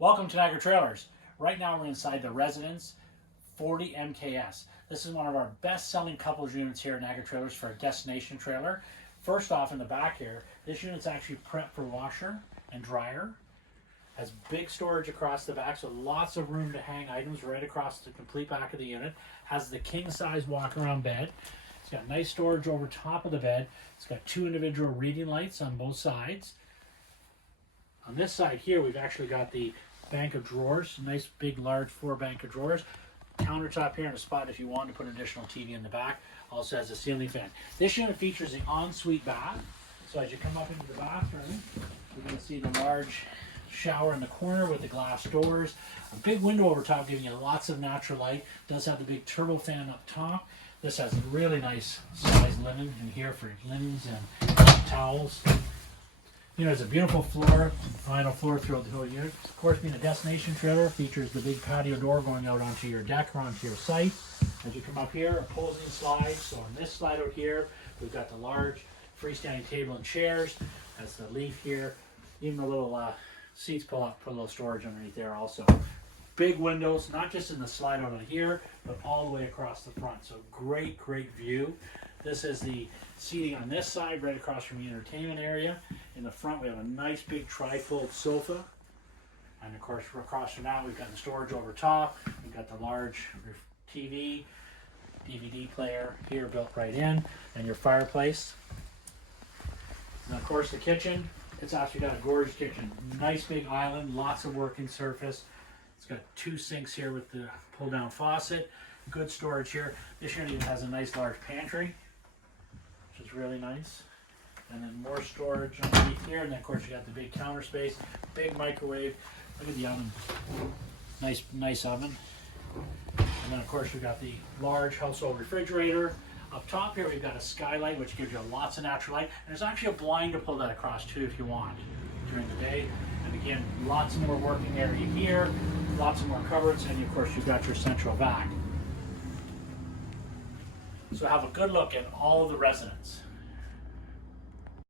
Welcome to Niagara Trailers. Right now we're inside the Residence 40 MKS. This is one of our best-selling couples units here at Niagara Trailers for a destination trailer. First off, in the back here, this unit's actually prepped for washer and dryer. Has big storage across the back, so lots of room to hang items right across the complete back of the unit. Has the king-size walk-around bed. It's got nice storage over top of the bed. It's got two individual reading lights on both sides. On this side here, we've actually got the bank of drawers, nice big large 4 bank of drawers. Countertop here in a spot if you want to put additional TV in the back. Also has a ceiling fan. This unit features the ensuite bath. So as you come up into the bathroom, you're going to see the large shower in the corner with the glass doors. A big window over top giving you lots of natural light. Does have the big turbo fan up top. This has really nice size linen in here for linens and towels. You know, it's a beautiful floor, vinyl floor throughout the whole unit. Of course, being a destination trailer, features the big patio door going out onto your deck or onto your site. As you come up here, opposing slides. So on this slide out here, we've got the large freestanding table and chairs. That's the leaf here. Even the little seats pull up, put a little storage underneath there also. Big windows, not just in the slide out on here, but all the way across the front. So great, great view. This is the seating on this side, right across from the entertainment area. In the front, we have a nice big tri-fold sofa. And of course, across from that, we've got the storage over top. We've got the large TV, DVD player here built right in, and your fireplace. And of course, the kitchen. It's actually got a gorgeous kitchen. Nice big island, lots of working surface. It's got 2 sinks here with the pull-down faucet. Good storage here. This unit even has a nice large pantry, which is really nice. And then more storage underneath here. And then of course you got the big counter space, big microwave. Look at the oven. Nice oven. And then of course we've got the large household refrigerator. Up top here we've got a skylight which gives you lots of natural light. And there's actually a blind to pull that across too if you want during the day. And again, lots more working area here, lots of more cupboards, and of course you've got your central vac. So have a good look at all of the Residence.